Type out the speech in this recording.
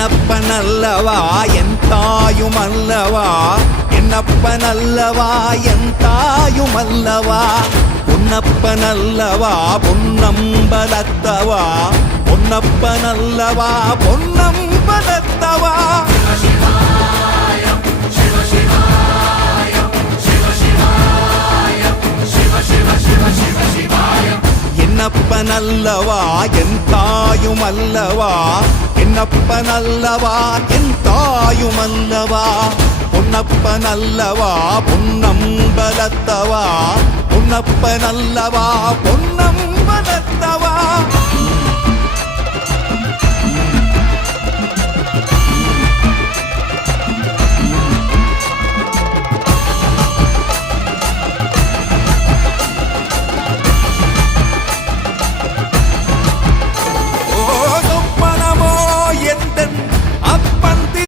என்னப்பனல்லவா என் தாயுமல்லவா, என்னப்பனல்லவா என் தாயுமல்லவா, பொன்னப்பனல்லவா பொன்னம்பலத்தவா, பொன்னப்பனல்லவா பொன்னம்பலத்தவா. என்னப்பனல்லவா என் தாயுமல்லவா, என்னப்பனல்லவா என் தாயுமல்லவா, பொன்னப்பனல்லவா பொன்னம்பலத்தவா, பொன்னப்பனல்லவா பொன்னம்பலத்தவா.